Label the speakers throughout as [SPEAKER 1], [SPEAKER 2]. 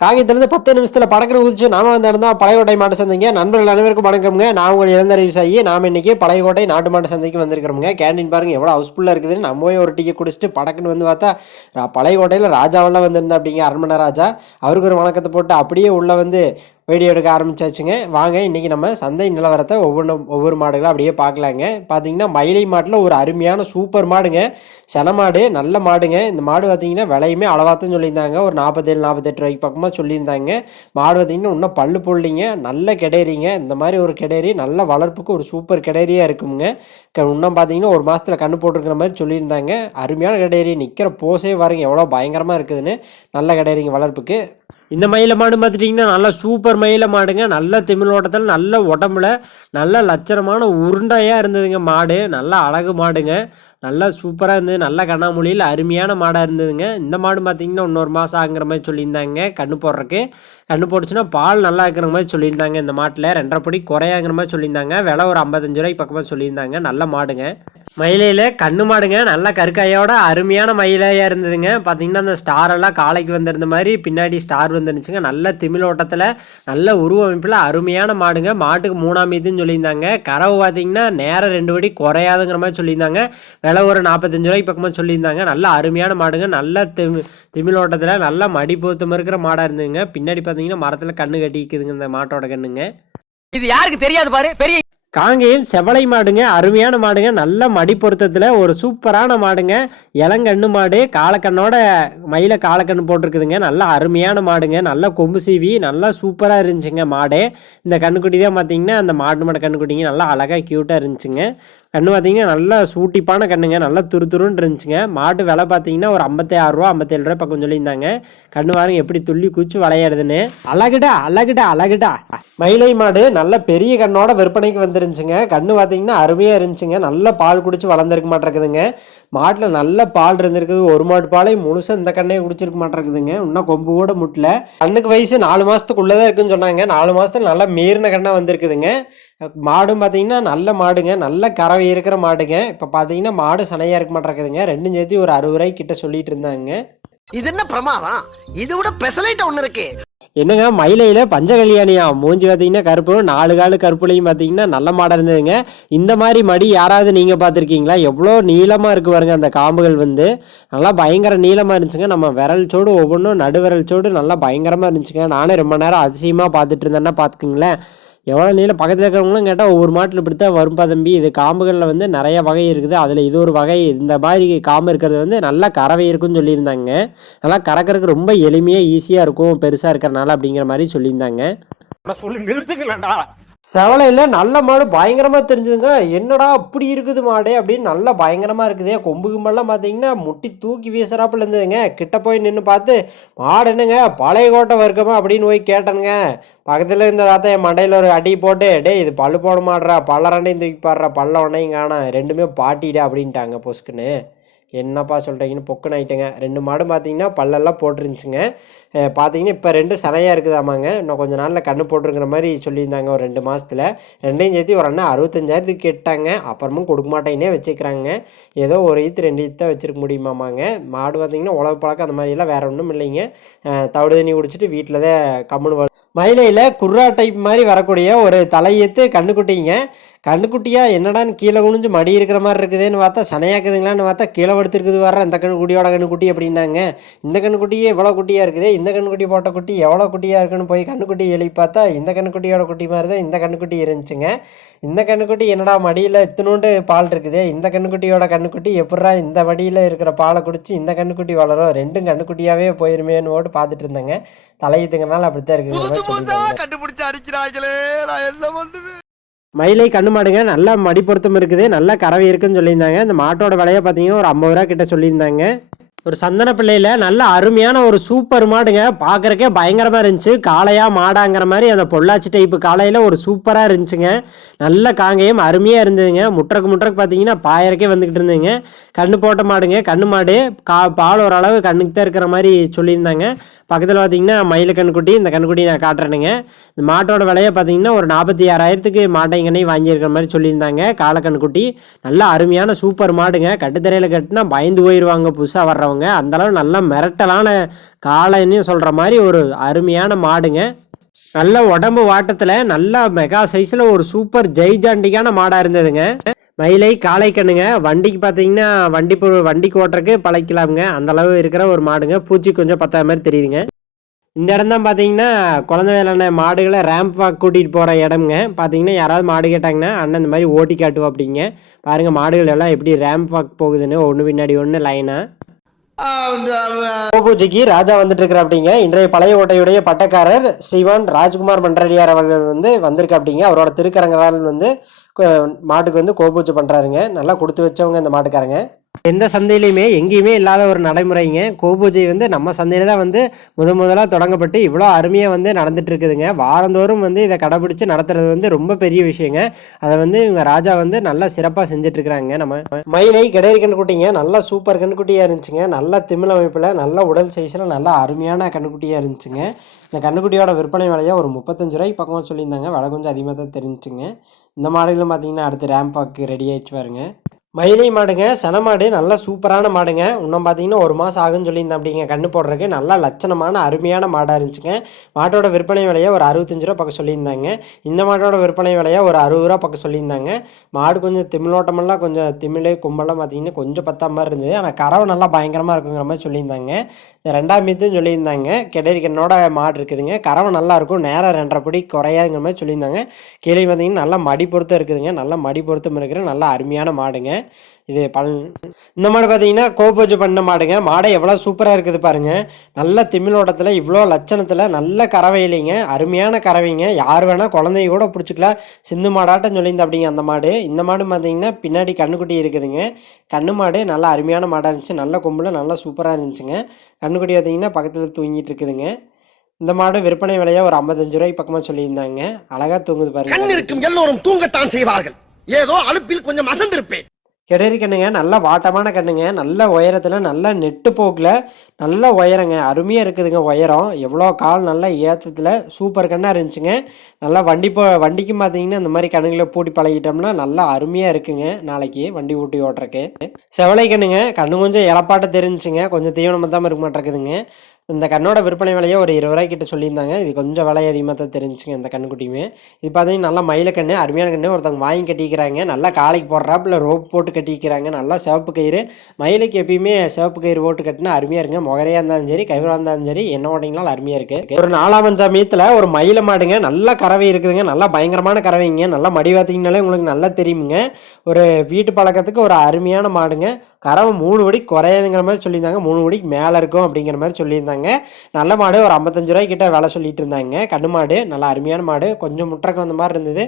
[SPEAKER 1] காகியத்திலிருந்து பத்து நிமிஷத்தில் படக்குன்னு குதிச்சு நாம வந்து இருந்தால் பழையகோட்டை மாட்டு சந்தைங்க. நண்பர்கள் அனைவருக்கும் வணக்கம்ங்க. நான் உங்கள் இளந்தர விவசாயி நாம் இன்னைக்கு பழையகோட்டை நாட்டு மாட்டு சந்தைக்கு வந்திருக்கிறோமுங்க. கேண்டீன் பாருங்க எவ்வளோ ஹவுஸ்ஃபுல்லாக இருக்குதுன்னு. நம்ம போய் ஒரு டீயை குடிச்சிட்டு படக்குன்னு வந்து பார்த்தா ரா- பழையகோட்டையில் ராஜாவெல்லாம் வந்திருந்தா அப்படிங்க அரண்மனை ராஜா. அவருக்கு ஒரு வணக்கத்தை போட்டு அப்படியே உள்ளே வந்து வீடியோ எடுக்க ஆரம்பிச்சாச்சுங்க. வாங்க இன்றைக்கி நம்ம சந்தை நிலவரத்தை ஒவ்வொன்று ஒவ்வொரு மாடுகளாக அப்படியே பார்க்கலாங்க. பார்த்தீங்கன்னா மயிலை மாட்டில் ஒரு அருமையான சூப்பர் மாடுங்க. சென மாடு நல்ல மாடுங்க. இந்த மாடு பார்த்தீங்கன்னா விலையுமே அளவாத்தான் சொல்லியிருந்தாங்க. ஒரு நாற்பத்தேழு நாற்பத்தெட்டு ரூபாய்க்கு பக்கமாக சொல்லியிருந்தாங்க. மாடு பார்த்தீங்கன்னா இன்னும் பல்லு போடலிங்க. நல்ல கிடேரிங்க. இந்த மாதிரி ஒரு கிடேரி நல்ல வளர்ப்புக்கு ஒரு சூப்பர் கிடேரியாக இருக்குங்க. க- இன்னும் பார்த்தீங்கன்னா ஒரு மாதத்தில் கண்ணு போட்டிருக்கிற மாதிரி சொல்லியிருந்தாங்க. அருமையான கிடேரி. நிற்கிற போஸே பாருங்க. எவ்வளோ பயங்கரமாக இருக்குதுன்னு. நல்ல கிடேரிங்க வளர்ப்புக்கு. இந்த மயில மாடு பார்த்துட்டிங்கன்னா நல்லா சூப்பர் மயில மாடுங்க. நல்ல திமிழ் ஓட்டத்தில் நல்ல உடம்புல நல்ல லட்சணமான உருண்டையாக இருந்ததுங்க மாடு. நல்ல அழகு மாடுங்க. நல்லா சூப்பராக இருந்தது. நல்ல கண்ணாமொழியில் அருமையான மாடாக இருந்ததுங்க. இந்த மாடு பார்த்தீங்கன்னா இன்னொரு மாதம் ஆகுங்கிற மாதிரி சொல்லியிருந்தாங்க. கண்ணு போடுறக்கு கண்ணு போட்டுச்சுன்னா பால் நல்லா இருக்கிற மாதிரி சொல்லியிருந்தாங்க இந்த மாட்டில். ரெண்டரை படி குறையாங்கிற மாதிரி சொல்லியிருந்தாங்க. விலை ஒரு ஐம்பத்தஞ்சு ரூபாய்க்கு பக்கமாக சொல்லியிருந்தாங்க. நல்ல மாடுங்க. மயிலையில் கண்ணு மாடுங்க. நல்ல கருக்காயோட அருமையான மயிலையாக இருந்ததுங்க. பார்த்தீங்கன்னா அந்த ஸ்டாரெல்லாம் காலைக்கு வந்திருந்த மாதிரி பின்னாடி ஸ்டார் வந்துருந்துச்சுங்க. நல்ல திமிழோட்டத்தில் நல்ல உருவமைப்பில் அருமையான மாடுங்க. மாட்டுக்கு மூணாம் இதுன்னு சொல்லியிருந்தாங்க. கறவு பார்த்தீங்கன்னா நேரம் ரெண்டு படி குறையாதுங்கிற மாதிரி சொல்லியிருந்தாங்க. விலை ஒரு நாற்பத்தஞ்சு ரூபாய்க்கு பக்கமாக சொல்லியிருந்தாங்க. நல்ல அருமையான மாடுங்க. நல்ல திமி திமிழ் ஓட்டத்தில் நல்ல மடி பொருத்தம் இருக்கிற மாடாக இருந்ததுங்க. பின்னாடி பார்த்தீங்கன்னா மரத்தில் கண்ணு கட்டிக்குதுங்க இந்த மாட்டோட கண்ணுங்க.
[SPEAKER 2] இது யாருக்கு தெரியாது பாரு. பெரிய
[SPEAKER 1] காங்கேயம் செவலை மாடுங்க. அருமையான மாடுங்க. நல்ல மடி பொருத்தத்தில் ஒரு சூப்பரான மாடுங்க. இளங்கண்ணு மாடு. காலக்கண்ணோட மயில காலக்கண்ணு போட்டிருக்குதுங்க. நல்ல அருமையான மாடுங்க. நல்ல கொம்பு சீவி நல்லா சூப்பராக இருந்துச்சுங்க மாடு. இந்த கண்ணுக்குட்டி தான் பார்த்தீங்கன்னா அந்த மாடு மாடு கண்ணுக்குட்டிங்க. நல்லா அழகாக க்யூட்டாக இருந்துச்சுங்க. கண்ணு பார்த்தீங்கன்னா நல்லா சூட்டிப்பான கண்ணுங்க. நல்லா துரு துருன்னு இருந்துச்சுங்க. மாடு விலை பார்த்தீங்கன்னா ஒரு ஐம்பத்தி ரூபா ஐம்பத்தேழு ரூபா பக்கம் சொல்லியிருந்தாங்க. கண்ணு பாருங்க எப்படி துள்ளி குச்சி விளையாடுதுன்னு அழகுடா அழகுடா அழகுடா. மயிலை மாடு நல்ல பெரிய கண்ணோட விற்பனைக்கு வந்துருந்துச்சுங்க. கண்ணு பார்த்தீங்கன்னா அருமையாக இருந்துச்சுங்க. நல்ல பால் குடிச்சு வளர்ந்துருக்க மாட்டேங்குதுங்க. மாட்டில் நல்ல பால் இருந்திருக்குது. ஒரு மாட்டு பாலை முழுசாக இந்த கண்ணையை குடிச்சிருக்க மாட்டேங்குதுங்க. இன்னும் கொம்பு கூட முட்டல. கண்ணுக்கு வயசு நாலு மாதத்துக்குள்ளே தான் இருக்குன்னு சொன்னாங்க. நாலு மாதத்துல நல்லா மீறின கண்ணாக வந்திருக்குதுங்க. மாடும் பார்த்தீங்கன்னா நல்ல மாடுங்க. நல்ல கறவை இருக்கிற மாடுங்க. இப்போ பார்த்தீங்கன்னா மாடு சனையாக இருக்க மாட்டேங்குதுங்க. ரெண்டும் சேர்த்து ஒரு அறுபது ரூபாய்க்கிட்ட சொல்லிட்டு இருந்தாங்க.
[SPEAKER 2] இது என்ன பிரமாதம்? இது விட பெசலைட் ஒன்று இருக்கு.
[SPEAKER 1] என்னங்க மயிலையில் பஞ்சகல்யாணியா? மூஞ்சி பார்த்தீங்கன்னா கருப்பு நாலு காலு கருப்புலையும் பார்த்தீங்கன்னா நல்ல மாடாக இருந்ததுங்க. இந்த மாதிரி மடி யாராவது நீங்கள் பார்த்துருக்கீங்களா எவ்வளோ நீளமாக இருக்கு பாருங்க அந்த காம்புகள் வந்து. நல்லா பயங்கர நீளமாக இருந்துச்சுங்க. நம்ம விரல் சோடு ஒவ்வொன்றும் நடுவிரல் சோடு நல்லா பயங்கரமாக இருந்துச்சுங்க. நானே ரொம்ப நேரம் அதிசயமாக பார்த்துட்டு இருந்தேன்னா பார்த்துக்குங்களேன் எவ்வளோ நீளம் பக்கத்தில் இருக்கிறவங்களும் கேட்டால் ஒவ்வொரு மாட்டில் இப்படி தான் வரும்பா தம்பி. இது காம்புகளில் வந்து நிறைய வகை இருக்குது. அதில் இது ஒரு வகை. இந்த மாதிரி காம்பு இருக்கிறது வந்து நல்லா கறவை இருக்குன்னு சொல்லியிருந்தாங்க. நல்லா கறக்கறதுக்கு ரொம்ப எளிமையாக ஈஸியாக இருக்கும். பெருசாக இருக்கிறனால அப்படிங்கிற மாதிரி சொல்லியிருந்தாங்க.
[SPEAKER 2] சொல்லி நிறுத்துங்களா
[SPEAKER 1] செவலையில் நல்ல மாடு பயங்கரமாக தெரிஞ்சுதுங்க. என்னடா அப்படி இருக்குது மாடு அப்படின்னு நல்லா பயங்கரமாக இருக்குதே. கொம்பு கும்பெல்லாம் பார்த்தீங்கன்னா முட்டி தூக்கி வீசுறாப்புல இருந்ததுங்க. கிட்ட போய் நின்று பார்த்து மாடு என்னங்க? பழைய கோட்டை வர்க்கமா? அப்படின்னு போய் கேட்டனுங்க. பக்கத்தில் இருந்த தாத்தா என் மண்டையில் ஒரு அடி போட்டு டே இது பல்லு போட மாட்றா. பல்ல ரெண்டையும் தூக்கி பாடுறா பல்ல ஒன்றையும் காணா ரெண்டுமே பாட்டிடா அப்படின்ட்டாங்க பொஸ்க்குன்னு என்னப்பா சொல்கிறீங்கன்னு பொக்குன்னு ஆயிட்டேங்க ரெண்டு மாடு பார்த்தீங்கன்னா பல்லெல்லாம் போட்டுருந்துச்சுங்க. பார்த்தீங்கன்னா இப்போ ரெண்டு சனையாக இருக்குதாமாங்க. இன்னும் கொஞ்சம் நாளில் கண்ணு போட்டிருக்கிற மாதிரி சொல்லியிருந்தாங்க ஒரு ரெண்டு மாதத்தில் ரெண்டையும் சேர்த்து ஒரு அண்ணா அறுபத்தஞ்சாயிரத்துக்கு கேட்டாங்க. அப்புறமும் கொடுக்க மாட்டேன்னே வச்சுக்கிறாங்க. ஏதோ ஒரு ஈத்து ரெண்டு ஈத்து தான் வச்சிருக்க முடியுமாமாங்க. மாடு பார்த்தீங்கன்னா உழவு பழக்கம் அந்த மாதிரிலாம் வேறு ஒன்றும் இல்லைங்க. தவிடு தண்ணி குடிச்சிட்டு வீட்டில் தான் கம்முன்னு வரும் மயிலையில் குர்ரா டைப் மாதிரி வரக்கூடிய ஒரு தலையெத்து கண்ணுக்குட்டிங்க. கண்ணுக்குட்டியா என்னடான்னு கீழே குனிஞ்சு மடி இருக்கிற மாதிரி இருக்குதுன்னு பார்த்தா சனையாக்குதுங்களான்னு பார்த்தா கீழே படுத்துருக்குது வர இந்த கண்ணுக்குட்டியோட கண்ணுக்குட்டி அப்படின்னாங்க. இந்த கண்ணுக்குட்டியே இவ்வளோ குட்டியாக இருக்குது இந்த கண்ணுக்குட்டி போட்ட குட்டி எவ்வளோ குட்டியாக இருக்குன்னு போய் கண்ணுக்குட்டி எழுப்பி பார்த்தா இந்த கண்ணுக்குட்டியோட குட்டி மாதிரி தான் இந்த கண்ணுக்குட்டி இருந்துச்சுங்க. இந்த கண்ணுக்குட்டி என்னடா மடியில் இத்தினோண்டு பால் இருக்குது இந்த கண்ணுக்குட்டியோட கண்ணுக்குட்டி எப்பட்றா இந்த மடியில் இருக்கிற பாலை குடிச்சு இந்த கண்ணுக்குட்டி வளரும்? ரெண்டும் கண்ணுக்குட்டியாகவே போயிருமேன்னு ஓட்டு பார்த்துட்டு இருந்தேங்க. தலையுதுங்கனால அப்படித்தான் இருக்குது.
[SPEAKER 2] கண்டுபிடிச்சு அடிக்கிறாங்களே நான் என்ன பண்ணுவேன்?
[SPEAKER 1] மயிலை கண்ணு மாடுங்க. நல்லா மடி பொருத்தம் இருக்குது. நல்ல கறவை இருக்குன்னு சொல்லியிருந்தாங்க. இந்த மாட்டோட விலையை பார்த்தீங்கன்னா ஒரு ஐம்பது ரூபா கிட்ட சொல்லியிருந்தாங்க. ஒரு சந்தன பிள்ளையில நல்ல அருமையான ஒரு சூப்பர் மாடுங்க. பார்க்கறக்கே பயங்கரமாக இருந்துச்சு. காளையா மாடாங்கிற மாதிரி அந்த பொள்ளாச்சி டைப்பு காலையில் ஒரு சூப்பராக இருந்துச்சுங்க. நல்ல காங்கேயம் அருமையாக இருந்ததுங்க. முட்டருக்கு முட்டருக்கு பார்த்தீங்கன்னா பாயறக்கே வந்துக்கிட்டு இருந்ததுங்க. கண்ணு போட்ட மாடுங்க. கண்ணு மாடு கா பால் ஓரளவு கண்ணுக்கு தான் இருக்கிற மாதிரி சொல்லியிருந்தாங்க. பக்கத்தில் பார்த்தீங்கன்னா மயில கண்ணுக்குட்டி இந்த கண்ணுக்குட்டி நான் காட்டுறேனுங்க. இந்த மாட்டோட விலையை பார்த்தீங்கன்னா ஒரு நாற்பத்தி ஆறாயிரத்துக்கு மாட்டைங்கன்னே வாங்கியிருக்கிற மாதிரி சொல்லியிருந்தாங்க. காலக்கண்ணுக்குட்டி நல்ல அருமையான சூப்பர் மாடுங்க. கட்டுத்தரையில் கட்டினா பயந்து போயிடுவாங்க புதுசாக வர்றவங்க. அவங்க அந்தளவு நல்ல மிரட்டலான காளைன்னு சொல்கிற மாதிரி ஒரு அருமையான மாடுங்க. நல்ல உடம்பு வாட்டத்தில் நல்ல மெகா சைஸில் ஒரு சூப்பர் ஜெய்ஜாண்டிக்கான மாடாக இருந்ததுங்க. மயிலை காளை கண்ணுங்க. வண்டிக்கு பார்த்தீங்கன்னா வண்டி பொ- வண்டிக்கு ஓட்டுறக்கு பழக்கலாமுங்க அந்த அளவு இருக்கிற ஒரு மாடுங்க. பூச்சி கொஞ்சம் பத்தாத மாதிரி தெரியுதுங்க. இந்த இடம் தான் பார்த்தீங்கன்னா குழந்தை வேலான மாடுகளை ரேம்ப் வாக் கூட்டிகிட்டு போகிற இடம்ங்க. பார்த்தீங்கன்னா யாராவது மாடு கேட்டாங்கன்னா அண்ணன் இந்த மாதிரி ஓட்டி காட்டுவோம் அப்படிங்க. பாருங்கள் மாடுகள் எல்லாம் எப்படி ரேம்ப் வாக் போகுதுன்னு ஒன்று பின்னாடி ஒன்று லைனாக பூஜைக்கு ராஜா வந்துட்டு இருக்கிற அப்படிங்க இன்றைய பழைய கோட்டையுடைய பட்டக்காரர் ஸ்ரீவான் ராஜ்குமார் மன்றடியார் அவர்கள் வந்து வந்திருக்க அப்படிங்க அவரோட திருக்கரங்களால் வந்து மாட்டுக்கு வந்து கோபூஜை பண்ணுறாருங்க நல்லா கொடுத்து வச்சவங்க இந்த மாட்டுக்காரங்க. எந்த சந்தையிலையுமே எங்கேயுமே இல்லாத ஒரு நடைமுறைங்க. கோபூஜை வந்து நம்ம சந்தையில் தான் வந்து முத முதலாக தொடங்கப்பட்டு இவ்வளோ அருமையாக வந்து நடந்துட்டு இருக்குதுங்க வாரந்தோறும் வந்து இதை கடைபிடிச்சு நடத்துறது வந்து ரொம்ப பெரிய விஷயங்க. அதை வந்து இவங்க ராஜா வந்து நல்லா சிறப்பாக செஞ்சுட்டு இருக்கிறாங்க நம்ம. மயிலை கிடையாது கண்ணுக்குட்டிங்க நல்லா சூப்பர் கண்ணுக்குட்டியாக இருந்துச்சுங்க. நல்ல திமிழ் அமைப்பில் நல்ல உடல் சைஸில் நல்லா அருமையான கண்ணுக்குட்டியாக இருந்துச்சுங்க. இந்த கண்ணுக்குட்டியோட விற்பனை விலையை ஒரு முப்பத்தஞ்சு ரூபாய்க்கு பக்கமாக சொல்லியிருந்தாங்க. விலை கொஞ்சம் அதிகமாக தான் தெரிஞ்சுங்க இந்த மாடுகளும் பார்த்தீங்கன்னா அடுத்து ரேம்பாக்கு ரெடி ஆயிடுச்சு பாருங்க. மயிலை மாடுங்க சென மாடு நல்லா சூப்பரான மாடுங்க. இன்னும் பார்த்தீங்கன்னா ஒரு மாதம் ஆகுன்னு சொல்லியிருந்தேன் அப்படிங்க கண்ணு போடுறதுக்கு நல்லா லட்சணமான அருமையான மாடாக இருந்துச்சுங்க. மாட்டோட விற்பனை விலையை ஒரு அறுபத்தஞ்சு ரூபா பக்கம் சொல்லியிருந்தாங்க. இந்த மாட்டோட விற்பனை விலையை ஒரு அறுபது ரூபா பக்கம் சொல்லியிருந்தாங்க. மாடு கொஞ்சம் திமிழோட்டமெல்லாம் கொஞ்சம் திமிழ் கும்பலாம் பார்த்தீங்கன்னா கொஞ்சம் பத்தாம மாதிரி இருந்தது. ஆனால் கறவை நல்லா பயங்கரமாக இருக்குங்கிற மாதிரி சொல்லியிருந்தாங்க. இந்த ரெண்டாம் மீத்தும் சொல்லியிருந்தாங்க. கிடைக்கண்ணோட மாடு இருக்குதுங்க. கறவை நல்லா இருக்கும். நேரம் ரெண்டரை படி குறையாதுங்கிற மாதிரி சொல்லியிருந்தாங்க. கீழே பார்த்தீங்கன்னா நல்லா மடி பொருத்தம் இருக்குதுங்க. நல்லா மடி பொருத்தம் இருக்கிற நல்லா அருமையான மாடுங்க. இது பல் இந்த மாடு பார்த்தீங்கன்னா கோபூஜை பண்ண மாடுங்க. மாடை எவ்வளோ சூப்பராக இருக்குது பாருங்க. நல்ல திமிழோட்டத்தில் இவ்வளோ லட்சணத்தில் நல்ல கறவை இல்லைங்க அருமையான கறவைங்க. யார் வேணால் குழந்தைய கூட பிடிச்சிக்கலாம். சிந்து மாடாட்டம் சொல்லியிருந்த அப்படிங்க அந்த மாடு. இந்த மாடு பார்த்தீங்கன்னா பின்னாடி கண்ணுக்குட்டி இருக்குதுங்க. கண்ணு மாடு நல்லா அருமையான மாடாக இருந்துச்சு. நல்ல கொம்பில் நல்லா சூப்பராக இருந்துச்சுங்க. கண்ணுக்குட்டி பார்த்தீங்கன்னா பக்கத்தில் தூங்கிட்டு இருக்குதுங்க. இந்த மாடு விற்பனை விலையை ஒரு ஐம்பத்தஞ்சு ரூபாய்க்கு பக்கமாக சொல்லியிருந்தாங்க. அழகாக தூங்குது
[SPEAKER 2] கண்
[SPEAKER 1] பாருங்க
[SPEAKER 2] இருக்கும் எல்லோரும் தூங்கத்தான் செய்வார்கள். ஏதோ அழுப்பில் கொஞ்சம் அசந்திருப்பேன்.
[SPEAKER 1] கிடரி கண்ணுங்க நல்ல வாட்டமான கண்ணுங்க நல்ல உயரத்தில் நல்ல நெட்டு போக்கில் நல்ல உயரங்க. அருமையாக இருக்குதுங்க உயரம். எவ்வளோ கால் நல்ல ஏற்றத்தில் சூப்பர் கண்ணாக இருந்துச்சுங்க. நல்லா வண்டி போ வண்டிக்கும் பார்த்தீங்கன்னா இந்த மாதிரி கண்ணுங்களை பூட்டி பழகிட்டோம்னா நல்லா அருமையாக இருக்குங்க. நாளைக்கு வண்டி ஊட்டி ஓட்டுறக்கு செவலை கண்ணுங்க கண்ணு கொஞ்சம் இலப்பாட்ட தெரிஞ்சுங்க கொஞ்சம் தீவனமாக தான் இருக்க மாட்டேங்குதுங்க. இந்த கண்ணோட விற்பனை விலையை ஒரு இருபது ரூபாய்க்கிட்ட சொல்லியிருந்தாங்க. இது கொஞ்சம் விலை அதிகமாக தான் தெரிஞ்சுங்க இந்த கண்ணுக்குட்டியுமே. இது பார்த்தீங்கன்னா நல்லா மயில கண்ணு அருமையான கண்ணு. ஒருத்தவங்க வாங்கி கட்டிக்கிறாங்க நல்லா காலைக்கு போடுறாப்புல ரோப் போட்டு கட்டிக்கிறாங்க நல்லா சிவப்பு கயிறு. மயிலுக்கு எப்பயுமே சிவப்பு கயிறு போட்டு கட்டினா அருமையாக இருங்க முகரையாக இருந்தாலும் சரி கயிறாக இருந்தாலும் சரி என்ன ஓட்டிங்கனாலும் அருமையாக இருக்குது ஒரு நாலாம் சமயத்தில் ஒரு மயில மாடுங்க. நல்லா கறவை இருக்குதுங்க. நல்லா பயங்கரமான கறவைங்க. நல்லா மடி பார்த்தீங்கனாலே உங்களுக்கு நல்லா தெரியுமுங்க. ஒரு வீட்டு பழக்கத்துக்கு ஒரு அருமையான மாடுங்க. கறவை மூணு வடி குறையாதுங்கிற மாதிரி சொல்லியிருந்தாங்க. மூணு வடிக்கு மேலே இருக்கும் அப்படிங்கிற மாதிரி சொல்லியிருந்தாங்க. நல்ல மாடு ஒரு ஐம்பத்தஞ்சு ரூபாய் கிட்ட சொல்லிட்டு இருந்தாங்க. கண்ணு மாடு நல்லா அருமையான மாடு. கொஞ்சம் முட்டக்கு வந்த மாதிரி இருந்தது.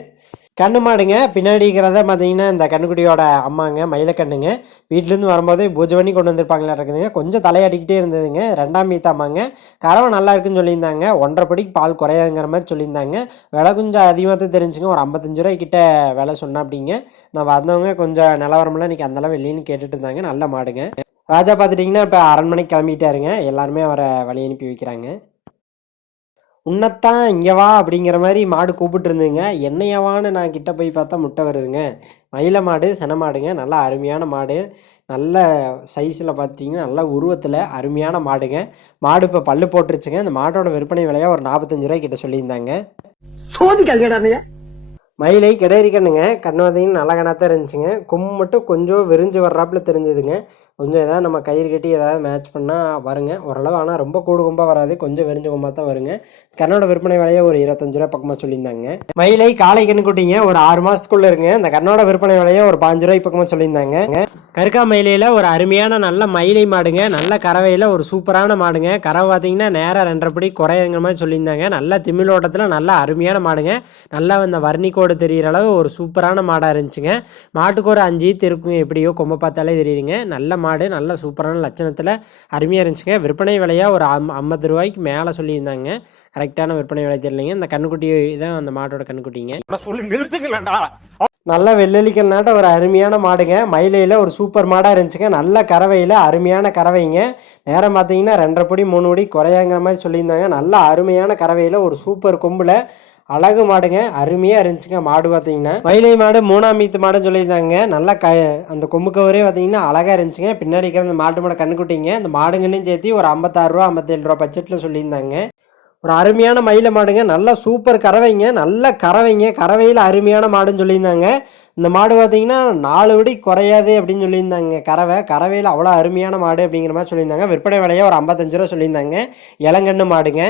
[SPEAKER 1] கண்ணு மாடுங்க. பின்னாடி இருக்கிறத பார்த்தீங்கன்னா இந்த கண்ணுக்குட்டியோட அம்மாங்க மயிலக்கண்ணுங்க. வீட்டிலேருந்து வரும்போதே பூஜை பண்ணி கொண்டு வந்திருப்பாங்களா இருக்குதுங்க. கொஞ்சம் தலையாடிக்கிட்டே இருந்ததுங்க. ரெண்டாம் மீத்தாமாங்க கறவை நல்லா இருக்குன்னு சொல்லியிருந்தாங்க. ஒன்றரை படிக்கு பால் குறையாதுங்கிற மாதிரி சொல்லியிருந்தாங்க. விலை கொஞ்சம் அதிகமாக தான் தெரிஞ்சுங்க. ஒரு ஐம்பத்தஞ்சு ரூபாய்க்கிட்ட விலை சொன்ன அப்படிங்க நான் வந்தவங்க கொஞ்சம் நிலவரம்லாம் இன்றைக்கி அந்தளவு இல்லைன்னு கேட்டுட்டு இருந்தாங்க. நல்ல மாடுங்க. ராஜா பார்த்துட்டிங்கன்னா இப்போ அரண்மனைக்கு கிளம்பிட்டாருங்க. எல்லாருமே அவரை வழி அனுப்பி வைக்கிறாங்க. உன்னைத்தான் இங்கே வா அப்படிங்கிற மாதிரி மாடு கூப்பிட்டு இருந்துங்க என்னையவான்னு நான் கிட்ட போய் பார்த்தா முட்டை வருதுங்க. மயில மாடு சென மாடுங்க. நல்லா அருமையான மாடு. நல்ல சைஸில் பார்த்தீங்கன்னா நல்ல உருவத்தில் அருமையான மாடுங்க. மாடு இப்போ பல்லு போட்டுருச்சுங்க. இந்த மாட்டோட விற்பனை விலையாக ஒரு நாற்பத்தஞ்சு ரூபாய் கிட்ட சொல்லியிருந்தாங்க. மயிலை கிடரி கண்ணுங்க கண்ணு பார்த்தீங்கன்னா நல்ல கணாத்தான் இருந்துச்சுங்க. கொம்பு மட்டும் கொஞ்சம் விரிஞ்சு வர்றாப்புல தெரிஞ்சதுங்க. கொஞ்சம் ஏதாவது நம்ம கயிறு கட்டி ஏதாவது மேட்ச் பண்ணால் வருங்க. ஓரளவு ஆனால் ரொம்ப கூடு கும்பாக வராது. கொஞ்சம் வெறிஞ்ச கொம்பாக தான் வருங்க. கண்ணோட விற்பனை விலையை ஒரு இருபத்தஞ்சு ரூபா பக்கமாக சொல்லியிருந்தாங்க. மயிலை காலை கண்ணு ஒரு ஆறு மாதத்துக்குள்ளே இருங்க. இந்த கண்ணோட விற்பனை விலையை ஒரு பாஞ்சு ரூபாய் பக்கமாக சொல்லியிருந்தாங்க. கருக்கா மயிலையில் ஒரு அருமையான நல்ல மயிலை மாடுங்க. நல்ல கறவையில் ஒரு சூப்பரான மாடுங்க. கறவை பார்த்தீங்கன்னா நேராக ரெண்டரை படி குறையுங்கிற மாதிரி சொல்லியிருந்தாங்க. நல்ல திமிழோட்டத்தில் நல்ல அருமையான மாடுங்க. நல்லா இந்த வர்ணிக்கோடு தெரிகிற அளவு ஒரு சூப்பரான மாடாக இருந்துச்சுங்க. மாட்டுக்கு ஒரு அஞ்சு ஈத்து இருக்குங்க எப்படியோ கொம்ப பார்த்தாலே தெரியுதுங்க. நல்ல மாடு நல்ல சூப்பரான லட்சணத்தில் அருமையாக இருந்துச்சுங்க. விற்பனை விலையாக ஒரு அம் ஐம்பது ரூபாய்க்கு மேலே சொல்லியிருந்தாங்க. கரெக்டான விற்பனை விலை தெரியலைங்க. இந்த கண்ணுக்குட்டி தான் அந்த மாட்டோட கண்ணுக்குட்டிங்க. நல்ல வெள்ளரிக்கல் நாட்ட ஒரு அருமையான மாடுங்க. மயிலையில் ஒரு சூப்பர் மாடாக இருந்துச்சுங்க. நல்ல கறவையில் அருமையான கறவைங்க. நேரம் பார்த்தீங்கன்னா ரெண்டரை படி மூணு படி குறையாங்கிற மாதிரி சொல்லியிருந்தாங்க. நல்ல அருமையான கறவையில் ஒரு சூப்பர் கொம்பில் அழகு மாடுங்க அருமையாக இருந்துச்சுங்க மாடு பார்த்தீங்கன்னா மயிலை மாடு மூணாம் மீத்து மாடுன்னு சொல்லியிருந்தாங்க. நல்லா க அந்த கொம்பு கவரே பார்த்தீங்கன்னா அழகாக இருந்துச்சுங்க. பின்னாடி இருக்கிற அந்த மாட்டு மாடை கண்ணுக்குட்டிங்க. அந்த மாடுங்கன்னு சேர்த்து ஒரு ஐம்பத்தாறு ரூபா ஐம்பத்தேழு ரூபா பட்ஜெட்டில் சொல்லியிருந்தாங்க. ஒரு அருமையான மயில மாடுங்க. நல்லா சூப்பர் கறவைங்க. நல்ல கறவைங்க. கறவையில் அருமையான மாடுன்னு சொல்லியிருந்தாங்க. இந்த மாடு பார்த்தீங்கன்னா நாலு விடி குறையாது அப்படின்னு சொல்லியிருந்தாங்க. கறவை. கறவையில் அவ்வளோ அருமையான மாடு அப்படிங்கிற மாதிரி சொல்லியிருந்தாங்க. விற்பனை விலையாக ஒரு ஐம்பத்தஞ்சு ரூபா சொல்லியிருந்தாங்க. இளங்கன்று மாடுங்க.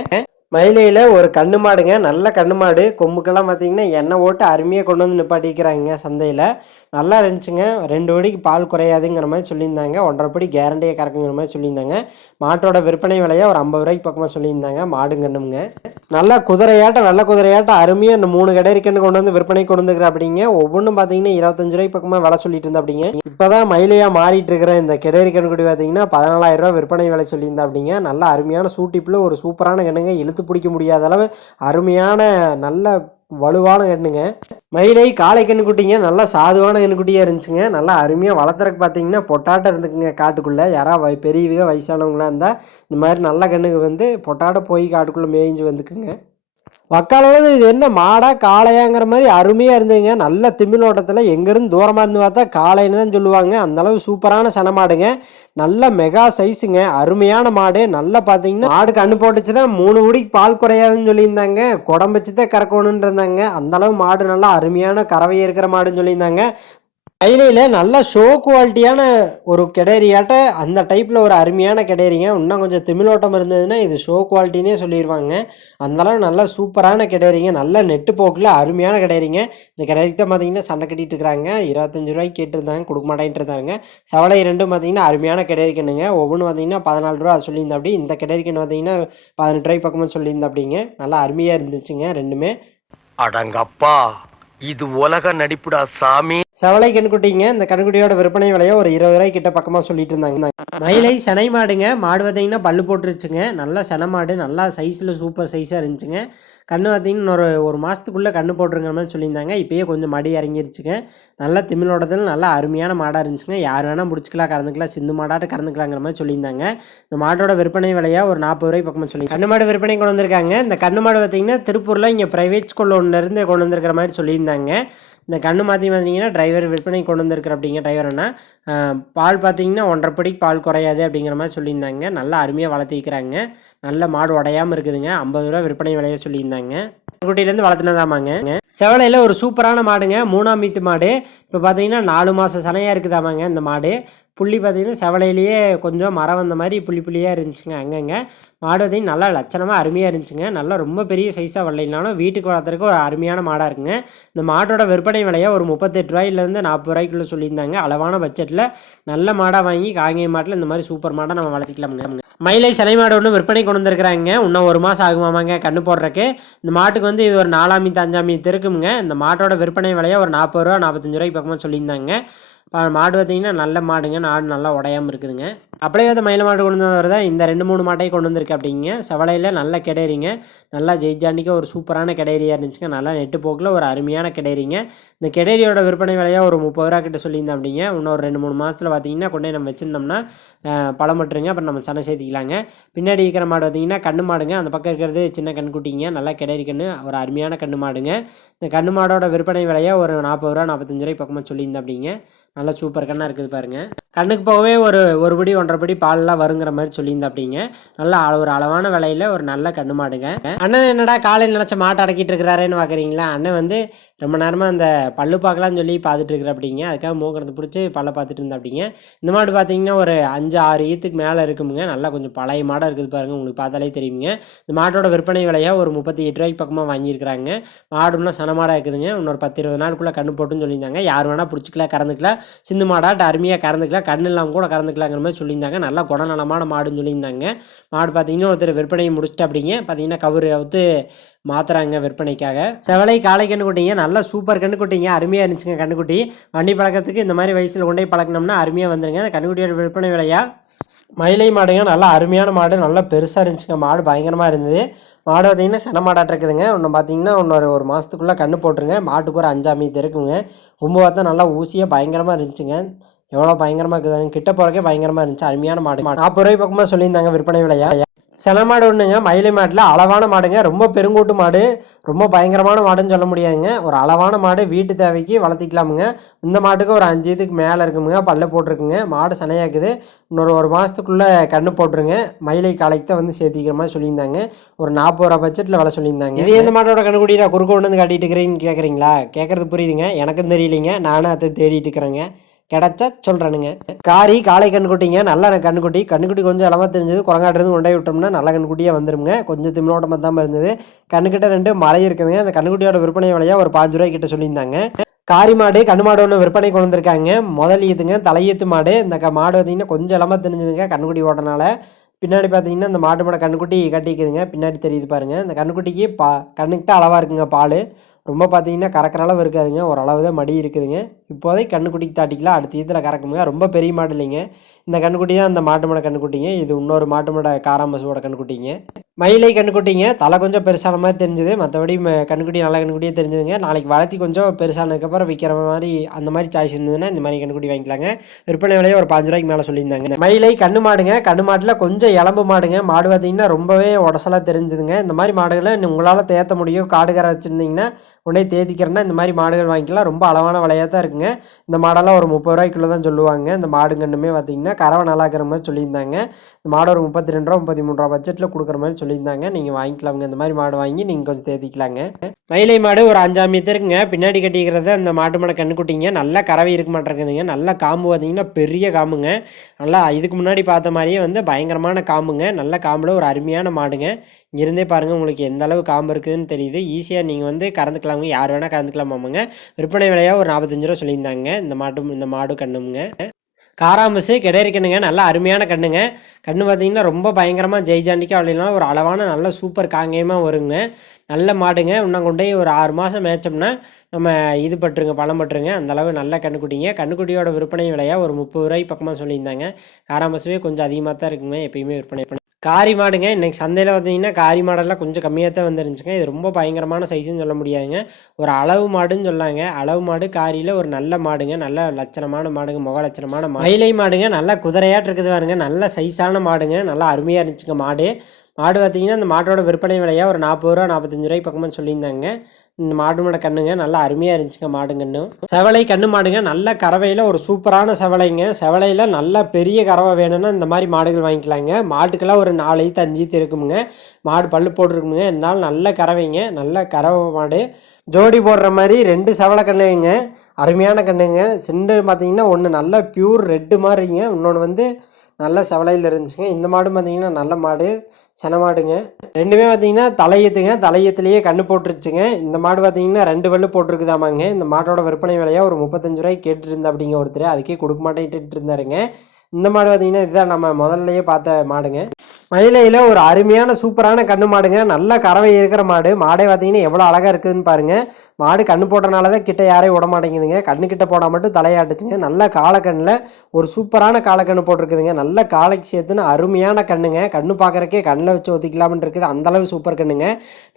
[SPEAKER 1] மயிலையில் ஒரு கண்ணு மாடுங்க. நல்ல கண்ணு மாடு. கொம்புக்கெல்லாம் பார்த்தீங்கன்னா எண்ணெய் ஓட்டு அருமையாக கொண்டு வந்து நிப்பாட்டிக்கிறாங்க சந்தையில். நல்லா இருந்துச்சுங்க. ரெண்டு வடிக்கு பால் குறையாதுங்கிற மாதிரி சொல்லியிருந்தாங்க. ஒன்றரை படி கேரண்டியாக கறக்குங்கிற மாதிரி சொல்லியிருந்தாங்க. மாட்டோட விற்பனை விலையை ஒரு ஐம்பது ரூபாய்க்கு பக்கமாக சொல்லியிருந்தாங்க. மாடுங்கண்ணுங்க நல்லா குதிரையாட்டம் வெள்ளை குதிரையாட்டம். அருமையாக இந்த மூணு கடைரிக்கன்னு கொண்டு வந்து விற்பனை கொண்டு வந்துக்கிற அப்படிங்க. ஒவ்வொன்றும் பார்த்தீங்கன்னா இருபத்தஞ்சு ரூபாய்க்கு பக்கமாக விலை சொல்லிட்டு இருந்தா அப்படிங்க. இப்போ தான் மயிலையாக மாறிட்டு இருக்கிற இந்த கிடரி கண்குடி பார்த்தீங்கன்னா பதினாலாயிரம் ரூபா விற்பனை விலை சொல்லியிருந்தா அப்படிங்க. நல்ல அருமையான சூட்டிப்பில் ஒரு சூப்பரான கண்ணுங்க. இழுத்து பிடிக்க முடியாத அளவு அருமையான நல்ல வலுவான கண்ணுங்க மயிலை காளை கண்ணுக்குட்டிங்க நல்லா சாதுவான கண்ணுக்குட்டியாக இருந்துச்சுங்க. நல்லா அருமையாக வளர்த்துறக்கு பார்த்தீங்கன்னா பொட்டாட்டம் இருந்துக்குங்க காட்டுக்குள்ளே. யாராவது வய பெரியவங்க வயசானவங்களாம் இருந்தால் இந்த மாதிரி நல்ல கண்ணுக்கு வந்து பொட்டாட்டம் போய் காட்டுக்குள்ளே மேய்ஞ்சு வந்துக்குங்க. வக்காலோட இது என்ன மாடா காளையாங்கிற மாதிரி அருமையாக இருந்ததுங்க. நல்ல திமிழோட்டத்தில் எங்கேருந்து தூரமாக இருந்து பார்த்தா காளைன்னு தான் சொல்லுவாங்க. அந்தளவு சூப்பரான சன மாடுங்க. நல்ல மெகா சைஸுங்க. அருமையான மாடு. நல்லா பார்த்தீங்கன்னா மாடு கண்ணு போட்டுச்சுன்னா மூணு உடிக்கு பால் குறையாதுன்னு சொல்லியிருந்தாங்க. குடம் வச்சு தான் கறக்கணுன்னு இருந்தாங்க அந்தளவு மாடு நல்லா அருமையான கறவை இருக்கிற மாடுன்னு சொல்லியிருந்தாங்க. கைலையில் நல்ல ஷோ குவாலிட்டியான ஒரு கிடேரியாட்ட அந்த டைப்பில் ஒரு அருமையான கிடேரிங்க. இன்னும் கொஞ்சம் திமிழோட்டம் இருந்ததுன்னா இது ஷோ குவாலிட்டினே சொல்லிடுவாங்க அந்தளவு நல்லா சூப்பரான கிடேரிங்க. நல்ல நெட்டு போக்கில் அருமையான கிடேரிங்க. இந்த கிடேரிக்கு தான் பார்த்தீங்கன்னா சண்டை கட்டிகிட்டு இருக்கிறாங்க. இருபத்தஞ்சு ரூபாய்க்கு கேட்டிருந்தாங்க கொடுக்க மாட்டேன்ட்டு இருந்தாங்க. சவலை ரெண்டும் பார்த்தீங்கன்னா அருமையான கிடேரிக்கணுங்க ஒவ்வொன்றும் பார்த்தீங்கன்னா பதினாலு ரூபா சொல்லியிருந்தா அப்படி இந்த கிடேரிக்கன்னு பார்த்தீங்கன்னா பதினெட்டு ரூபாய்க்கு பக்கமாக சொல்லியிருந்தா அப்படிங்க நல்லா அருமையாக இருந்துச்சுங்க ரெண்டுமே.
[SPEAKER 2] அடங்கப்பா. இது உலக நடிப்புடா சாமி.
[SPEAKER 1] செவலை கண்குட்டிங்க இந்த கண்குட்டியோட விற்பனை விலையை ஒரு இருபது ரூபாய் கிட்ட பக்கமாக சொல்லிட்டு இருந்தாங்க. மயிலை செனை மாடுங்க மாடு பார்த்தீங்கன்னா பல்லு போட்டுருச்சுங்க. நல்லா செனை மாடு நல்லா சைஸில் சூப்பர் சைஸாக இருந்துச்சுங்க. கண்ணு பார்த்தீங்கன்னா இன்னொரு ஒரு மாதத்துக்குள்ளே கண்ணு போட்டுருங்கிற மாதிரி சொல்லியிருந்தாங்க. இப்போயே கொஞ்சம் மடி இறங்கிருச்சுங்க. நல்லா திமிழோடத்தில் நல்லா அருமையான மாடாக இருந்துச்சுங்க. யார் வேணால் முடிச்சுக்கலாம் கறந்துக்கலாம் சிந்து மாடாட்டு கறந்துக்கலாங்கிற மாதிரி சொல்லியிருந்தாங்க. இந்த மாட்டோட விற்பனை விலையாக ஒரு நாற்பது ரூபாய் பக்கமாக சொல்லி கண்ணு மாடு விற்பனை கொண்டு வந்திருக்காங்க. இந்த கண்ணு மாடு பார்த்திங்கன்னா திருப்பூரில் இங்கே ப்ரைவேட் ஸ்கூல் ஒன்றுலேருந்து கொண்டு வந்திருக்கிற மாதிரி சொல்லியிருந்தாங்க. இந்த கண்ணு மாற்றி பார்த்தீங்கன்னா டிரைவர் விற்பனை கொண்டு வந்திருக்கிற அப்படிங்க டிரைவர் அண்ணா பால் பார்த்தீங்கன்னா ஒன்றரை படிக்கு பால் குறையாது அப்படிங்கிற மாதிரி சொல்லியிருந்தாங்க. நல்லா அருமையாக வளர்த்திக்கிறாங்க நல்ல மாடு உடையாமல் இருக்குதுங்க. ஐம்பது ரூபா விற்பனை விலையை சொல்லியிருந்தாங்க. குட்டிலேருந்து வளர்த்துனதாமாங்க. செவலையில் ஒரு சூப்பரான மாடுங்க. மூணாம் மீத்து மாடு. இப்போ பார்த்தீங்கன்னா நாலு மாதம் சனையாக இருக்குதாமாங்க இந்த மாடு. புள்ளி பார்த்தீங்கன்னா செவலையிலேயே கொஞ்சம் மரம் வந்த மாதிரி புள்ளி புள்ளியாக இருந்துச்சுங்க அங்கங்கே. மாடு பார்த்தீங்கன்னா நல்லா லட்சணமாக அருமையாக இருந்துச்சுங்க. நல்லா ரொம்ப பெரிய சைஸாக வரலைனாலும் வீட்டுக்கு வளர்த்துறதுக்கு ஒரு அருமையான மாடாக இருக்குங்க. இந்த மாட்டோட விற்பனை விலையாக ஒரு முப்பத்தெட்டு ரூபாயிலேருந்து நாற்பது ரூபாய்க்குள்ள சொல்லியிருந்தாங்க. அளவான பட்ஜெட்டில் நல்ல மாடாக வாங்கி காங்கேய மாட்டில் இந்த மாதிரி சூப்பர் மாடாக நம்ம வளர்த்திக்கலாமுங்க மயிலை சிலை மாடு ஒன்று விற்பனை கொண்டு வந்திருக்கிறாங்க. இன்னும் ஒரு மாதம் ஆகுமாமாங்க கண்ணு போடுறக்கு இந்த மாட்டுக்கு வந்து இது ஒரு நாலாம் மீத்து அஞ்சாம் மீத்து இருக்குங்க. இந்த மாட்டோட விற்பனை விலையாக ஒரு நாற்பது ரூபா நாற்பத்தஞ்சு ரூபாய்க்கு பக்கமாக சொல்லியிருந்தாங்க. மாடு பார்த்தீங்கன்னா நல்ல மாடுங்க நாடு நல்லா உடையாமல் இருக்குதுங்க. அப்படியே வந்து மயில மாடு கொண்டு வந்து தான் இந்த ரெண்டு மூணு மாட்டையும் கொண்டு வந்திருக்கு அப்படிங்க. செவலையில் நல்ல கிடையிறீங்க. நல்லா ஜெயிஜாண்டிக்கு ஒரு சூப்பரான கிடையிறியாக இருந்துச்சுங்க. நல்லா நெட்டு போக்கில் ஒரு அருமையான கிடையறிங்க. இந்த கிடையரியோட விற்பனை விலையாக ஒரு முப்பது ரூபா கிட்ட சொல்லியிருந்தேன் அப்படிங்க. ஒரு ரெண்டு மூணு மாதத்தில் பார்த்தீங்கன்னா கொண்டு நம்ம வச்சுருந்தோம்னா பழம் மட்டுருங்க அப்புறம் நம்ம சனை சேர்த்திக்கலாங்க. பின்னாடி இருக்கிற மாடு பார்த்தீங்கன்னா கண்ணு மாடுங்க. அந்த பக்கம் இருக்கிறது சின்ன கண்குட்டிங்க நல்லா கிடையிற கண்ணு ஒரு அருமையான கண்ணு மாடுங்க. இந்த கண்ணு மாடோட விற்பனை விலையாக ஒரு நாற்பது ரூபா நாற்பத்தஞ்சு ரூபாய் பக்கமாக சொல்லியிருந்தேன் அப்படிங்க. நல்லா சூப்பர் கண்ணாக இருக்குது பாருங்கள் கண்ணுக்கு போகவே ஒரு ஒரு படி ஒன்றரை படி பால்லாம் வருங்கிற மாதிரி சொல்லியிருந்தாப்பிடிங்க நல்லா ஒரு அளவான விலையில் ஒரு நல்ல கண்ணு மாடுங்க. அண்ணன் என்னடா காலையில் நினச்ச மாட்டை அடக்கிட்டு இருக்கிறாரேன்னு பார்க்குறீங்களா அண்ணன் வந்து ரொம்ப நேரமாக அந்த பல்லு பார்க்கலாம்னு சொல்லி பார்த்துட்டு இருக்கிற அப்படிங்க அதுக்காக மூக்கிறத பிடிச்சி பல்ல பார்த்துட்டு இருந்தா அப்படிங்க இந்த மாடு பார்த்தீங்கன்னா ஒரு அஞ்சு ஆறு ஈத்துக்கு மேலே இருக்குமுங்க. நல்லா கொஞ்சம் பழைய மாடாக இருக்குது பாருங்கள் உங்களுக்கு பார்த்தாலே தெரியுங்க இந்த மாட்டோட விற்பனை விலையாக ஒரு முப்பத்தி எட்டு ரூபாய்க்கு பக்கமாக வாங்கியிருக்கிறாங்க. மாடு இன்னும் சன மாடாக இருக்குதுங்க. இன்னொரு பத்து இருபது நாளுக்குள்ளே கண்ணு போட்டுன்னு சொல்லியிருந்தாங்க. யார் வேணால் பிடிச்சிக்கலாம் கறந்துக்கலாம் சிந்து மாடாட்ட அருமையாக கறந்துக்கலாம் கண்ணு இல்லாமல் கூட கறந்துக்கலாங்கிற மாதிரி சொல்லியிருந்தாங்க. நல்லா குணநலமான மாடுன்னு சொல்லியிருந்தாங்க. மாடு பார்த்தீங்கன்னா ஒருத்தர் விற்பனையை முடிச்சுட்டு அப்படிங்க. பார்த்தீங்கன்னா கவுரு அவுத்து மாத்துறாங்க விற்பனைக்காக. செவலை காளை கண்ணுக்குட்டிங்க நல்லா சூப்பர் கண்ணுக்குட்டிங்க அருமையாக இருந்துச்சுங்க கண்ணுக்குட்டி வண்டி பழக்கத்துக்கு இந்த மாதிரி வயசில் கொண்டே பழக்கினோம்னா அருமையாக வந்துருங்க. அந்த கண்ணுக்குட்டியோட விற்பனை விலையா? மயிலை மாடுங்க. நல்லா அருமையான மாடு. நல்லா பெருசாக இருந்துச்சுங்க. மாடு பயங்கரமாக இருந்தது. மாடு பார்த்திங்கன்னா சென மாடாட்ட இருக்குதுங்க. ஒன்று பார்த்தீங்கன்னா இன்னொரு ஒரு மாதத்துக்குள்ளே கண்ணு போட்டுருங்க. மாட்டுக்கு ஒரு அஞ்சாம் மீது இருக்குங்க. ரொம்ப பார்த்தா நல்லா ஊசியாக பயங்கரமாக இருந்துச்சுங்க. எவ்வளோ பயங்கரமாக இருக்குதுங்க கிட்ட போகிறக்கே பயங்கரமாக இருந்துச்சு. அருமையான மாடு. நாற்பது ரூபாய் பக்கமாக சொல்லியிருந்தாங்க விற்பனை விலையா. சில மாடு ஒன்றுங்க மயிலை மாட்டில் அளவான மாடுங்க. ரொம்ப பெருங்கூட்டு மாடு. ரொம்ப பயங்கரமான மாடுன்னு சொல்ல முடியாதுங்க. ஒரு அளவான மாடு வீட்டு தேவைக்கு வளர்த்திக்கலாமுங்க. இந்த மாட்டுக்கு ஒரு அஞ்சு இதுக்கு மேலே இருக்குமுங்க. பல்ல போட்டிருக்குங்க. மாடு சனையாக்குது. இன்னொரு ஒரு மாதத்துக்குள்ளே கண்ணு போட்டுருங்க. மயிலை காலைக்கு தான் வந்து சேர்த்திக்கிற மாதிரி சொல்லியிருந்தாங்க. ஒரு நாற்பது ரூபா பட்ஜெட்டில் விலை சொல்லியிருந்தாங்க. இது எந்த மாட்டோட கண்ணுக்குடியா குறுக்க கொண்டு வந்து காட்டிட்டு இருக்கிறீங்கன்னு கேட்குறீங்களா கேட்குறது புரியுதுங்க. எனக்கும் தெரியலைங்க. நானும் அதை தேடிட்டு இருக்கிறேங்க. கிடச்சா சொல்கிறேனுங்க காரி காளை கண்ணுக்குட்டிங்க நல்ல கண்ணுக்குட்டி கண்ணுக்குட்டி கொஞ்சம் இளமா தெரிஞ்சது. குரங்காட்டிருந்து கொண்டாய் விட்டோம்னா நல்ல கண்ணுக்குட்டியாக வந்துருங்க கொஞ்சம் திமிழோட்டமாக தான் இருந்தது. கண்ணுக்கிட்ட ரெண்டு மலை இருக்குதுங்க. அந்த கண்ணுக்குட்டியோட விற்பனை விலையாக ஒரு பாஞ்சு ரூபாய் கிட்ட சொல்லியிருந்தாங்க. காரி மாடு கண்ணு மாடு ஒன்று விற்பனை கொண்டு வந்திருக்காங்க. முதல் ஈத்துங்க தலையீத்து மாடு. இந்த மாடு பார்த்தீங்கன்னா கொஞ்சம் இளமா தெரிஞ்சதுங்க. கண்ணுக்குட்டி ஓட்டனால. பின்னாடி பார்த்தீங்கன்னா அந்த மாட்டு மாட கண்ணுக்குட்டி கட்டிக்குதுங்க. பின்னாடி தெரியுது பாருங்கள் அந்த கண்ணுக்குட்டிக்கு பா கண்ணுக்கு தான் அளவாக இருக்குங்க பால். ரொம்ப பார்த்தீங்கன்னா கறக்கிற அளவு இருக்காதுங்க. ஓரளவு தான் மடி இருக்குதுங்க. இப்போதை கண்ணுக்குட்டிக்கு தாட்டிக்கலாம் அடுத்த இதில் கறக்குமுங்க ரொம்ப பெரிய மாடு இல்லைங்க. இந்த கண்ணுக்குட்டி தான் அந்த மாட்டு மாட கண்ணுக்குட்டிங்க. இது இன்னொரு மாட்டு மாட காராமசுவோட கண்ணுக்குட்டிங்க. மயிலை கண்ணுக்குட்டிங்க. தலை கொஞ்சம் பெருசான மாதிரி தெரிஞ்சுது. மற்றபடி கண்ணுக்குட்டி நல்ல கண்ணுக்குட்டியே தெரிஞ்சுதுங்க. நாளைக்கு வளர்த்தி கொஞ்சம் பெருசானதுக்கப்புறம் விற்கிற மாதிரி அந்த மாதிரி சாய்ஸ் இருந்ததுன்னா இந்த மாதிரி கண்ணுக்குட்டி வாங்கிக்கலாங்க. விற்பனை விலையை ஒரு பாஞ்சு ரூபாய்க்கு மேலே சொல்லியிருந்தாங்க. மயிலை கண்ணு மாடுங்க. கண்ணு மாட்டில் கொஞ்சம் இளம்பு மாடுங்க. மாடு பார்த்தீங்கன்னா ரொம்பவே உடசலாக தெரிஞ்சுதுங்க. இந்த மாதிரி மாடுகளை உங்களால் தேர்த்த முடியும். காடுகரை வச்சுருந்தீங்கன்னா உடனே தேதிக்கிறேன்னா இந்த மாதிரி மாடுகள் வாங்கிக்கலாம். ரொம்ப அளவான விலையாக தான் இருக்குங்க. இந்த மாடெல்லாம் ஒரு முப்பது ரூபாய்க்குள்ளே தான் சொல்லுவாங்க. இந்த மாடு பார்த்திங்கன்னா பார்த்தீங்கன்னா கறவை நல்லா இருக்கிற மாதிரி சொல்லியிருந்தாங்க. இந்த மாடு ஒரு முப்பத்தி ரெண்டு ரூபா முப்பத்தி மூணு ரூபா பட்ஜெட்டில் கொடுக்குற மாதிரி சொல்லியிருந்தாங்க. நீங்கள் வாங்கிக்கலாமுங்க. இந்த மாதிரி மாடு வாங்கி நீங்கள் கொஞ்சம் தேத்திக்கலாங்க மயிலை மாடு ஒரு அஞ்சாம் மீட்டர் இருக்குங்க. பின்னாடி கட்டிக்கிறது அந்த மாட்டு மாடை கண்ணுக்குட்டிங்க நல்லா கறவை இருக்க மாட்டேங்குதுங்க. நல்லா காம்பு பார்த்தீங்கன்னா பெரிய காம்புங்க. நல்லா இதுக்கு முன்னாடி பார்த்த மாதிரியே வந்து பயங்கரமான காம்புங்க. நல்ல காம்பில் ஒரு அருமையான மாடுங்க. இங்கிருந்தே பாருங்கள் உங்களுக்கு எந்த அளவு காம்பு இருக்குதுன்னு தெரியுது. ஈஸியாக நீங்கள் வந்து கறந்துக்கலாமுங்க. யார் வேணால் கறந்துக்கலாமாமுங்க. விற்பனை விலையாக ஒரு நாற்பத்தஞ்சு ரூபா சொல்லியிருந்தாங்க. இந்த மாட்டு இந்த மாடு கண்ணுங்க. காராமசு கிடரி கண்ணுங்க. நல்லா அருமையான கண்ணுங்க. கண்ணு பார்த்தீங்கன்னா ரொம்ப பயங்கரமாக ஜெய்ஜாண்டிக்கா அப்படின்னா ஒரு அளவான நல்ல சூப்பர் காங்கேயமாக வருங்க. நல்ல மாடுங்க. இன்னும் கொண்டு போய் ஒரு ஆறு மாதம் மேய்ச்சோம்னா நம்ம இது பட்டுருங்க பழம் பட்டுருங்க. அந்த அளவு நல்ல கண்ணுக்குட்டிங்க. கண்ணுக்குட்டியோட விற்பனை விலையாக ஒரு முப்பது ரூபாய் பக்கமாக சொல்லியிருந்தாங்க. காராமசுவே கொஞ்சம் அதிகமாக தான் இருக்குங்க. எப்பயுமே விற்பனை காரி மாடுங்க. இன்றைக்கி சந்தையில் பார்த்தீங்கன்னா காரி மாடெல்லாம் கொஞ்சம் கம்மியாக தான் வந்துருந்துச்சுங்க. இது ரொம்ப பயங்கரமான சைஸுன்னு சொல்ல முடியாதுங்க. ஒரு அளவு மாடுன்னு சொல்லாங்க. அளவு மாடு காரியில் ஒரு நல்ல மாடுங்க. நல்ல லட்சணமான மாடுங்க. முக லட்சணமான மயிலை மாடுங்க. நல்லா குதிரையாட்டு இருக்குது பாருங்க. நல்ல சைஸான மாடுங்க. நல்லா அருமையாக இருந்துச்சுங்க மாடு. மாடு பார்த்தீங்கன்னா அந்த மாட்டோட விற்பனை விலையாக ஒரு நாற்பது ரூபா நாற்பத்தஞ்சு ரூபாய் பக்கமாக சொல்லியிருந்தாங்க. இந்த மாடு மாட கண்ணுங்க நல்லா அருமையாக இருந்துச்சுங்க மாடுங்கன்னு செவலை கண்ணு மாடுங்க நல்ல கறவையில் ஒரு சூப்பரான செவலைங்க செவலையில் நல்ல பெரிய கறவை வேணும்னா இந்த மாதிரி மாடுகள் வாங்கிக்கலாங்க. மாட்டுக்கெல்லாம் ஒரு நாலு ஈத்து அஞ்சு இருக்குமுங்க. மாடு பல்லு போட்டிருக்குமுங்க. இருந்தாலும் நல்ல கறவைங்க நல்ல கறவை மாடு. ஜோடி போடுற மாதிரி ரெண்டு செவலை கண்ணுங்க அருமையான கண்ணுங்க. சென்று பார்த்தீங்கன்னா ஒன்று நல்ல பியூர் ரெட்டு மாதிரிங்க இன்னொன்று வந்து நல்ல செவலையில் இருந்துச்சுங்க. இந்த மாடு பார்த்தீங்கன்னா நல்ல மாடு. சென மாடுங்க. ரெண்டுமே பார்த்தீங்கன்னா தலையத்துங்க. தலையத்துலேயே கண்ணு போட்டுருச்சுங்க. இந்த மாடு பார்த்தீங்கன்னா ரெண்டு வல்லு போட்டிருக்குதாமாங்க. இந்த மாட்டோட விற்பனை விலையாக ஒரு முப்பத்தஞ்சு ரூபாய்க்கு கேட்டுட்டு அப்படிங்க ஒருத்தர். அதுக்கே கொடுக்க மாட்டேன்ட்டு இருந்தாருங்க. இந்த மாடு பார்த்தீங்கன்னா இதுதான் நம்ம முதல்லையே பார்த்த மாடுங்க. மயிலையில் ஒரு அருமையான சூப்பரான கண்ணு மாடுங்க. நல்ல கறவை இருக்கிற மாடு. மாடே பார்த்தீங்கன்னா எவ்வளோ அழகாக இருக்குதுன்னு பாருங்க. மாடு கண்ணு போட்டனால தான் கிட்ட யாரையும் விட மாட்டேங்குதுங்க. கண்ணு கிட்ட போனால் மட்டும் தலையாட்டுச்சுங்க. நல்ல காலக்கண்ணில் ஒரு சூப்பரான காலக்கண்ணு போட்டிருக்குதுங்க. நல்ல காலைக்கு சேர்த்துன்னு அருமையான கண்ணுங்க. கண்ணு பார்க்குறக்கே கண்ணில் வச்சு ஒத்திக்கலாம்னு இருக்குது. அந்தளவு சூப்பர் கண்ணுங்க.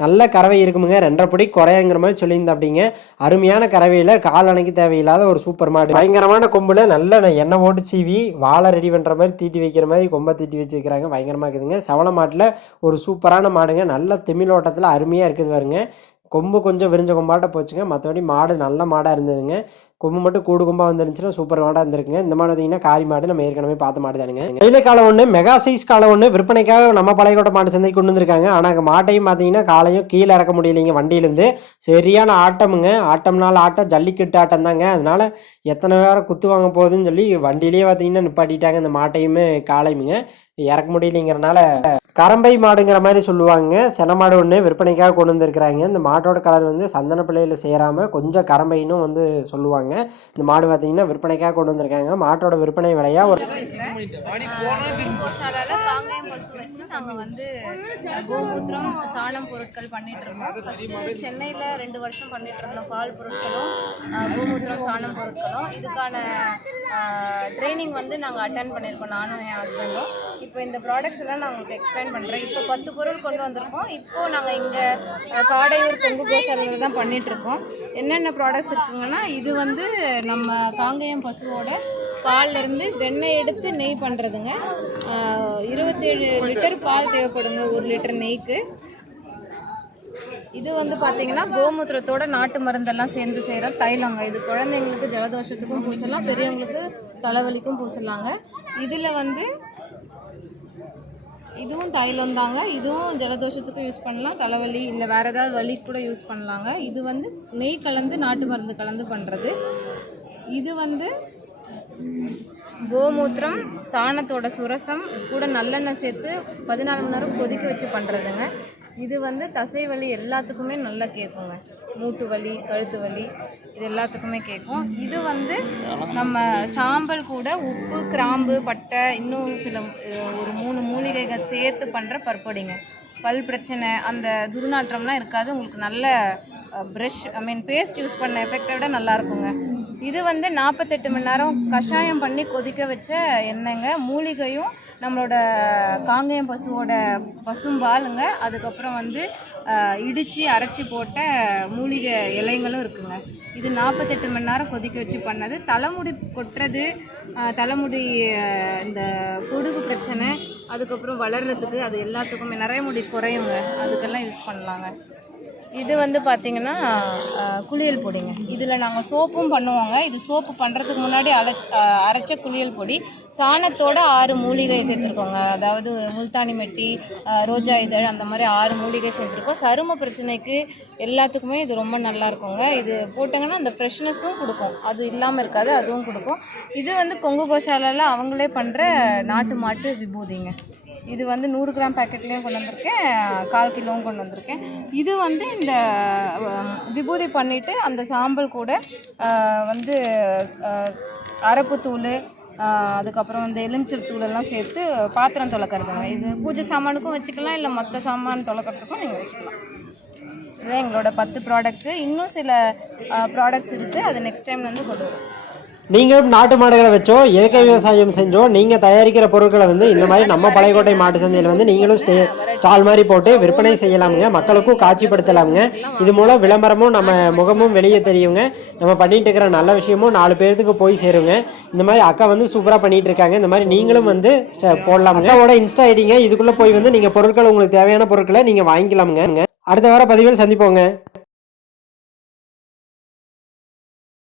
[SPEAKER 1] நல்ல கறவை இருக்குமுங்க. ரெண்டரை படி குறையுங்கிற மாதிரி சொல்லியிருந்தா அப்படிங்க அருமையான கறவையில் கால் அணைக்கு தேவையில்லாத ஒரு சூப்பர் மாடு. பயங்கரமான கொம்பில் நல்ல எண்ணெய் போட்டு சீவி வாழை ரெடி பண்ணுற மாதிரி தீட்டி வைக்கிற மாதிரி கொம்பை தீட்டி வச்சுருக்கிறாங்க. பயங்கரமாக இருக்குதுங்க சவள மாட்டில் ஒரு சூப்பரான மாடுங்க. நல்ல திமிழோட்டத்தில் அருமையாக இருக்குது வருங்க கொம்பு கொஞ்சம் விரிஞ்ச கொம்பாட்ட போச்சுங்க. மற்றபடி மாடு நல்ல மாடாக இருந்ததுங்க. கொம்பு மட்டும் கூடு கொம்பாக வந்துருந்துச்சுன்னா சூப்பர் மாடாக இருந்திருக்குங்க. இந்த மாடு பார்த்தீங்கன்னா காரி மாடு நம்ம ஏற்கனவே பார்த்த மாடு தானுங்க. வெயிலை காலம் ஒன்று மெகா சைஸ் காலம் ஒன்று விற்பனைக்காக நம்ம பழையக்கோட்டை மாட்டு சந்தைக்கு கொண்டு வந்திருக்காங்க. ஆனால் மாட்டையும் பார்த்தீங்கன்னா காலையும் கீழே இறக்க முடியலைங்க வண்டியிலேருந்து. சரியான ஆட்டமுங்க. ஆட்டம்னால ஆட்டம் ஜல்லிக்கட்டு ஆட்டம் தாங்க. அதனால எத்தனை பேரம் குத்து வாங்க போகுதுன்னு சொல்லி வண்டியிலேயே பார்த்தீங்கன்னா நிப்பாட்டிட்டாங்க இந்த மாட்டையுமே காலையுமுங்க இறக்க முடியலைங்கிறனால கரம்பை மாடுங்கிற மாதிரி சொல்லுவாங்க. சென மாடு ஒன்று விற்பனைக்காக கொண்டு வந்திருக்கிறாங்க. இந்த மாட்டோட கலர் வந்து சந்தன பிள்ளையில் சேராமல் கொஞ்சம் கரம்பைன்னு வந்து சொல்லுவாங்க. இந்த மாடு பார்த்தீங்கன்னா விற்பனைக்காக கொண்டு வந்திருக்காங்க. மாட்டோட விற்பனை விலையா ஒரு
[SPEAKER 3] நாங்கள் வந்து கோமூத்திரம் சாணம் பொருட்கள் பண்ணிட்டு இருந்தோம் ஃபஸ்ட்டு சென்னையில் ரெண்டு வருஷம் பண்ணிட்டு இருந்தோம் பால் பொருட்களும் கோமூத்திரம் சாணம் பொருட்களும். இதுக்கான ட்ரைனிங் வந்து நாங்கள் அட்டன் பண்ணியிருக்கோம் நானும் என் ஹஸ்பண்டும் இப்போ இந்த ப்ராடக்ட்ஸ் எல்லாம் நான் உங்களுக்கு எக்ஸ்பிளைன் பண்ணுறேன் இப்போ பத்து பொருள் கொண்டு வந்திருக்கோம். இப்போ நாங்கள் இங்கே காடையூர் கொங்கு கோசாலையில் தான் பண்ணிட்டு இருக்கோம். என்னென்ன ப்ராடக்ட்ஸ் இருக்குங்கன்னா இது வந்து வந்து நம்ம காங்கேயம் பசுவோட பால்ல இருந்து வெண்ணெய் எடுத்து நெய் பண்ணுறதுங்க இருபத்தேழு லிட்டர் பால் தேவைப்படுங்க ஒரு லிட்டர் நெய்க்கு. இது வந்து பார்த்தீங்கன்னா கோமூத்திரத்தோட நாட்டு மருந்தெல்லாம் சேர்ந்து செய்கிற தைலங்க. இது குழந்தைங்களுக்கு ஜலதோஷத்துக்கும் பூசலாம் பெரியவங்களுக்கு தலைவலிக்கும் பூசலாங்க. இதில் வந்து இதுவும் தைலம் தாங்க இதுவும் ஜலதோஷத்துக்கும் யூஸ் பண்ணலாம். தலைவலி இல்லை வேறு ஏதாவது வலி கூட யூஸ் பண்ணலாங்க. இது வந்து நெய் கலந்து நாட்டு மருந்து கலந்து பண்ணுறது இது வந்து கோமூத்திரம் சாணத்தோட சுரசம் கூட நல்லெண்ணெய் சேர்த்து பதினாலு மணி நேரம் கொதிக்க வச்சு பண்ணுறதுங்க இது வந்து தசை வலி எல்லாத்துக்குமே நல்லா கேட்குங்க மூட்டு வலி கழுத்து வலி இது எல்லாத்துக்குமே கேட்கும். இது வந்து நம்ம சாம்பல் கூட உப்பு கிராம்பு பட்டை இன்னும் சில ஒரு மூணு மூலிகைகள் சேர்த்து பண்ணுற பற்பொடிங்க. பல் பிரச்சனை அந்த துர்நாற்றம்லாம் இருக்காது. உங்களுக்கு நல்ல brush I mean paste use பண்ண எஃபெக்டை விட நல்லா இருக்குங்க. இது வந்து நாற்பத்தெட்டு மணி நேரம் கஷாயம் பண்ணி கொதிக்க வச்ச எண்ணெய்ங்க. மூலிகையும் நம்மளோட காங்கேயம் பசுவோட பசும்பாலுங்க. அதுக்கப்புறம் வந்து இடித்து அரைச்சி போட்ட மூலிகை இலைங்களும் இருக்குங்க. இது நாற்பத்தெட்டு மணி நேரம் கொதிக்க வச்சு பண்ணது. தலைமுடி கொட்டுறது தலைமுடி இந்த பொடுகு பிரச்சனை அதுக்கப்புறம் வளர்றதுக்கு அது எல்லாத்துக்குமே நிறைய முடி குறையுங்க. அதுக்கெல்லாம் யூஸ் பண்ணலாங்க. இது வந்து பார்த்தீங்கன்னா குளியல் பொடிங்க. இதில் நாங்கள் சோப்பும் பண்ணுவோங்க. இது சோப்பு பண்ணுறதுக்கு முன்னாடி அரைச்ச அரைச்ச குளியல் பொடி. சாணத்தோட ஆறு மூலிகை சேர்த்துருக்கோங்க. அதாவது முல்தானி மெட்டி ரோஜா இதழ் அந்த மாதிரி ஆறு மூலிகை சேர்த்துருக்கோம். சரும பிரச்சனைக்கு எல்லாத்துக்குமே இது ரொம்ப நல்லா இருக்குங்க. இது போட்டாங்கன்னா அந்த ஃப்ரெஷ்னஸும் கொடுக்கும். அது இல்லாமல் இருக்காது அதுவும் கொடுக்கும். இது வந்து கொங்கு கோஷாலால அவங்களே பண்ணுற நாட்டு மாட்டு விபூதிங்க. இது வந்து நூறு கிராம் பேக்கெட்லேயும் கொண்டு வந்திருக்கேன். கால் கிலோவும் கொண்டு வந்திருக்கேன். இது வந்து இந்த விபூதி பண்ணிவிட்டு அந்த சாம்பல் கூட வந்து அஹ், அரப்புத்தூள் அதுக்கப்புறம் வந்து எலுமிச்சல் தூளெல்லாம் சேர்த்து பாத்திரம் துளக்கறதுங்க இது பூஜை சாமானுக்கும் வச்சுக்கலாம் இல்லை மற்ற சாமான் துளக்கிறதுக்கும் நீங்கள் வச்சுக்கலாம். இதுதான் எங்களோட பத்து ப்ராடக்ட்ஸு இன்னும் சில ப்ராடக்ட்ஸ் இருக்குது அது நெக்ஸ்ட் டைம் வந்து கொண்டு வரும்.
[SPEAKER 1] நீங்களும் நாட்டு மாடுகளை வச்சோ இயற்கை விவசாயம் செஞ்சோ நீங்கள் தயாரிக்கிற பொருட்களை வந்து இந்த மாதிரி நம்ம பழையக்கோட்டை மாட்டு சந்தையில் வந்து நீங்களும் ஸ்டே ஸ்டால் மாதிரி போட்டு விற்பனை செய்யலாமுங்க. மக்களுக்கும் காட்சிப்படுத்தலாமுங்க. இது மூலம் விளம்பரமும் நம்ம முகமும் வெளியே தெரியுங்க. நம்ம பண்ணிட்டு இருக்கிற நல்ல விஷயமும் நாலு பேர்த்துக்கு போய் சேருங்க. இந்த மாதிரி அக்கா வந்து சூப்பராக பண்ணிட்டு இருக்காங்க. இந்த மாதிரி நீங்களும் வந்து போடலாமுங்க. அக்காவோட இன்ஸ்டா ஐடிங்க இதுக்குள்ளே போய் வந்து நீங்கள் பொருட்கள் உங்களுக்கு தேவையான பொருட்களை நீங்கள் வாங்கிக்கலாமுங்க. அடுத்த வார பதிவில் சந்திப்போங்க.